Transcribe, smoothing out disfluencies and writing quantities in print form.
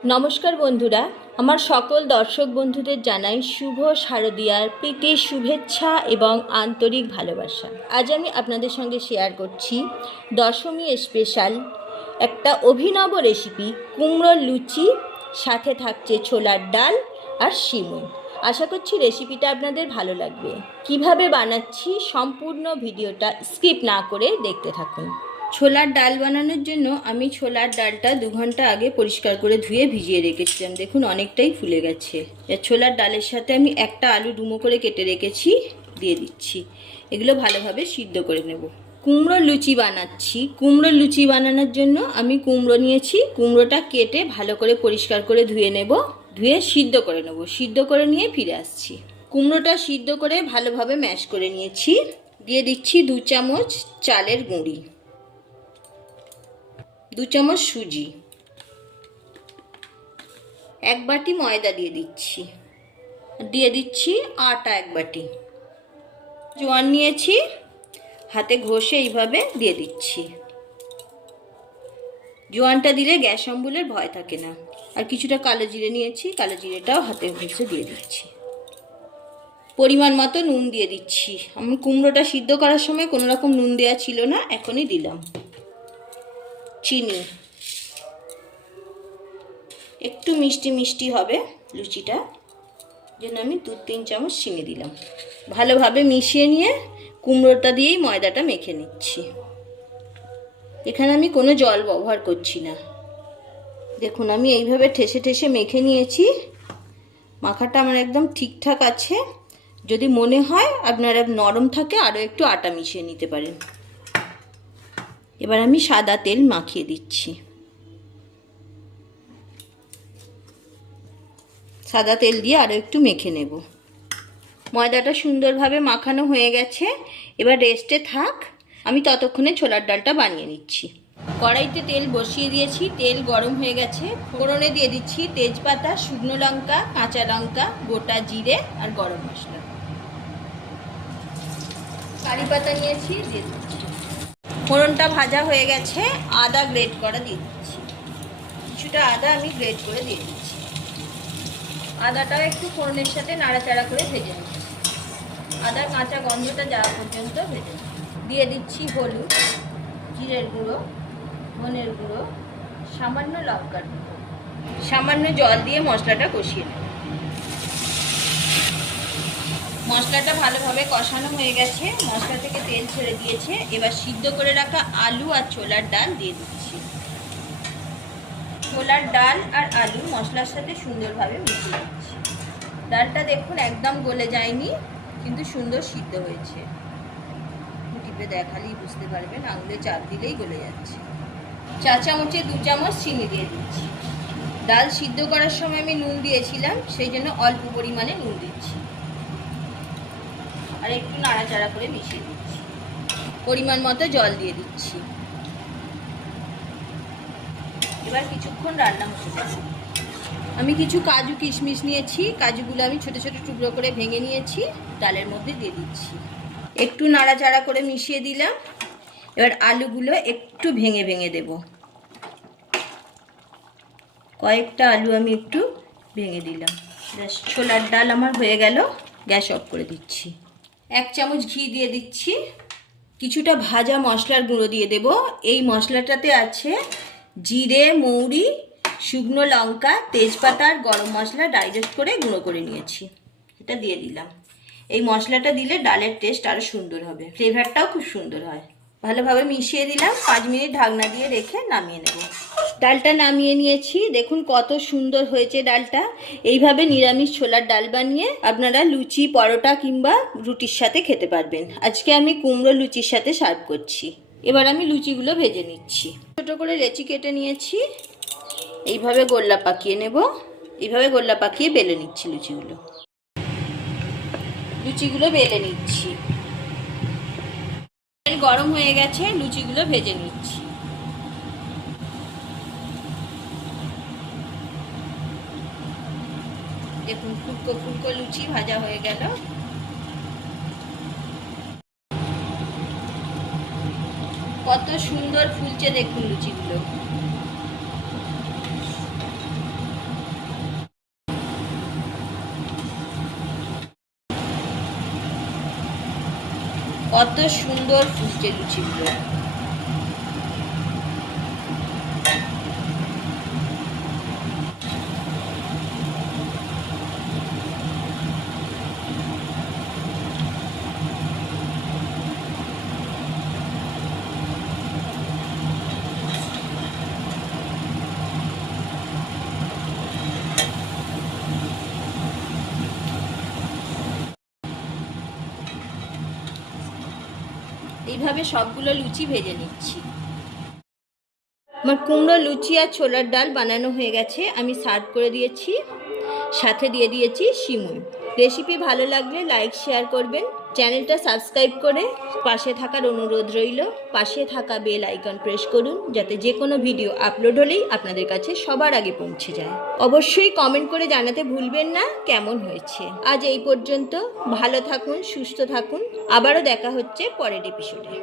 নমস্কার বন্ধুরা, আমার সকল দর্শক বন্ধুদের জানাই শুভ শারদীয়ার প্রীতি শুভেচ্ছা এবং আন্তরিক ভালোবাসা। আজ আমি আপনাদের সঙ্গে শেয়ার করছি দশমী স্পেশাল একটা অভিনব রেসিপি, কুমড়োর লুচি, সাথে থাকছে ছোলার ডাল আর সিমুই। আশা করছি রেসিপিটা আপনাদের ভালো লাগবে। কিভাবে বানাচ্ছি সম্পূর্ণ ভিডিওটা স্কিপ না করে দেখতে থাকুন। ছোলার ডাল বানানোর জন্য আমি ছোলার ডালটা 2 ঘন্টা আগে পরিষ্কার করে ধুয়ে ভিজিয়ে রেখেছিলাম। দেখুন অনেকটাই ফুলে গেছে। ছোলার ডালের সাথে আমি একটা আলু ডুমো করে কেটে রেখেছি, দিয়ে দিচ্ছি। এগুলো ভালোভাবে সিদ্ধ করে নেব। কুমড়োর লুচি বানাচ্ছি। কুমড়োর লুচি বানানোর জন্য আমি কুমড়ো নিয়েছি। কুমড়োটা কেটে ভালো করে পরিষ্কার করে ধুয়ে নেব, ধুয়ে সিদ্ধ করে নেব। সিদ্ধ করে নিয়ে ফিরে আসছি। কুমড়োটা সিদ্ধ করে ভালোভাবে ম্যাশ করে নিয়েছি। দিয়ে দিচ্ছি 2 চামচ চালের গুঁড়ি, 2 চামচ সুজি, 1 বাটি ময়দা দিয়ে দিচ্ছি, দিয়ে দিচ্ছি আটা 1 বাটি, জোয়ান নিয়েছি, হাতে ঘষে এইভাবে দিয়ে দিচ্ছি। জোয়ানটা দিলে গ্যাস অম্বলের ভয় থাকে না। আর কিছুটা কালো জিরে নিয়েছি, কালো জিরেটাও হাতে ঘষে দিয়ে দিচ্ছি। পরিমাণ মতো নুন দিয়ে দিচ্ছি। আমি কুমড়োটা সিদ্ধ করার সময় কোনো রকম নুন দেওয়া ছিল না, এখনই দিলাম। চিনি, একটু মিষ্টি মিষ্টি হবে লুচিটা, জন্য আমি 2-3 চামচ চিনি দিলাম। ভালোভাবে মিশিয়ে নিয়ে কুমড়োটা দিয়েই ময়দাটা মেখে নিচ্ছি। এখানে আমি কোনো জল ব্যবহার করছি না। দেখুন আমি এইভাবে ঠেসে ঠেসে মেখে নিয়েছি। মাখাটা আমার একদম ঠিকঠাক আছে। যদি মনে হয় আপনারা নরম থাকে আরও একটু আটা মিশিয়ে নিতে পারেন। এবার আমি সাদা তেল মাখিয়ে দিচ্ছি। সাদা তেল দিয়ে আরও একটু মেখে নেব। ময়দাটা সুন্দরভাবে মাখানো হয়ে গেছে। এবার রেস্টে থাক, আমি ততক্ষণে ছোলার ডালটা বানিয়ে নিচ্ছি। কড়াইতে তেল বসিয়ে দিয়েছি, তেল গরম হয়ে গেছে। ফোড়নে দিয়ে দিচ্ছি তেজপাতা, শুকনো লঙ্কা, কাঁচা লঙ্কা, গোটা জিরে আর গরম মশলা। কারি পাতা নিয়েছি, দিয়ে দিচ্ছি। ফোড়নটা ভাজা হয়ে গেছে, আদা গ্রেট করা দিয়ে দিচ্ছি। কিছুটা আদা আমি গ্রেট করে দিয়ে দিচ্ছি। আদাটাও একটু ফোড়নের সাথে নাড়াচাড়া করে ভেজে নিচ্ছি। আদার কাঁচা গন্ধটা যাওয়া পর্যন্ত ভেজে দিয়ে দিচ্ছি হলুদ, জিরের গুঁড়ো, ধনের গুঁড়ো, সামান্য লঙ্কার গুঁড়ো, সামান্য জল দিয়ে মশলাটা কষিয়ে নেব। মশলাটা ভালোভাবে কষানো হয়ে গেছে, মশলা থেকে তেল ছেড়ে দিয়েছে। এবার সিদ্ধ করে রাখা আলু আর ছোলার ডাল দিয়ে দিচ্ছি। ছোলার ডাল আর আলু মশলার সাথে সুন্দরভাবে মিশিয়ে দিচ্ছি। ডালটা দেখুন একদম গলে যায়নি, কিন্তু সুন্দর সিদ্ধ হয়েছে। টিপে দেখালেই বুঝতে পারবেন, আঙুলে চাপ দিলেই গলে যাচ্ছে। 4 চামচে 2 চামচ চিনি দিয়ে দিচ্ছি। ডাল সিদ্ধ করার সময় আমি নুন দিয়েছিলাম, সেই জন্য অল্প পরিমাণে নুন দিচ্ছি। আর একটু নাড়াচাড়া করে মিশিয়ে দিচ্ছি। পরিমাণ মতো জল দিয়ে দিচ্ছি। এবার কিছুক্ষণ রান্না হতে থাকবে। আমি কিছু কাজু কিশমিশ নিয়েছি, কাজুগুলো আমি ছোট ছোট টুকরো করে ভেঙে নিয়েছি, ডালের মধ্যে দিয়ে দিচ্ছি। একটু নাড়াচাড়া করে মিশিয়ে দিলাম। এবার আলুগুলো একটু ভেঙে ভেঙে দেব। কয়েকটা আলু আমি একটু ভেঙে দিলাম। ছোলার ডাল আমার হয়ে গেল, গ্যাস অফ করে দিচ্ছি। 1 চামচ ঘি দিয়ে দিচ্ছি। কিছুটা ভাজা মশলার গুঁড়ো দিয়ে দেব। এই মশলাটাতে আছে জিরে, মৌরি, শুকনো লঙ্কা, তেজপাতা আর গরম মশলা ডাইরেক্ট করে গুঁড়ো করে নিয়েছি। এটা দিয়ে দিলাম। এই মশলাটা দিলে ডালের টেস্ট আরও সুন্দর হবে, ফ্লেভারটাও খুব সুন্দর হয়। ভালোভাবে মিশিয়ে দিলাম। 5 মিনিট ঢাকনা দিয়ে রেখে নামিয়ে নেব। ডালটা নামিয়ে নিয়েছি। দেখুন কত সুন্দর হয়েছে ডালটা। এইভাবে নিরামিষ ছোলার ডাল বানিয়ে আপনারা লুচি, পরোটা কিংবা রুটির সাথে খেতে পারবেন। আজকে আমি কুমড়ো লুচির সাথে সার্ভ করছি। এবার আমি লুচিগুলো ভেজে নিচ্ছি। ছোটো করে লেচি কেটে নিয়েছি। এইভাবে গোল্লা পাকিয়ে নেব। এইভাবে গোল্লা পাকিয়ে বেলে নিচ্ছি লুচিগুলো বেলে নিচ্ছি। তেল গরম হয়ে গেছে, লুচিগুলো ভেজে নিচ্ছি। দেখুন ফুলকো ফুলকো লুচি ভাজা হয়ে গেল। কত সুন্দর ফুলছে দেখুন লুচিগুলো। কত সুন্দর ফুলছে লুচিগুলো। এইভাবে সবগুলো লুচি ভেজে নিচ্ছি। আমার কুমড়ো লুচি আর ছোলার ডাল বানানো হয়ে গেছে, আমি সার্ভ করে দিয়েছি, সাথে দিয়ে দিয়েছি সিমুই। রেসিপি ভালো লাগলে লাইক শেয়ার করবেন, চ্যানেলটা সাবস্ক্রাইব করে পাশে থাকার অনুরোধ রইল। পাশে থাকা বেল আইকন প্রেস করুন যাতে যে কোনো ভিডিও আপলোড হলেই আপনাদের কাছে সবার আগে পৌঁছে যায়। অবশ্যই কমেন্ট করে জানাতে ভুলবেন না কেমন হয়েছে। আজ এই পর্যন্ত, ভালো থাকুন, সুস্থ থাকুন, আবারও দেখা হচ্ছে পরের এপিসোডে।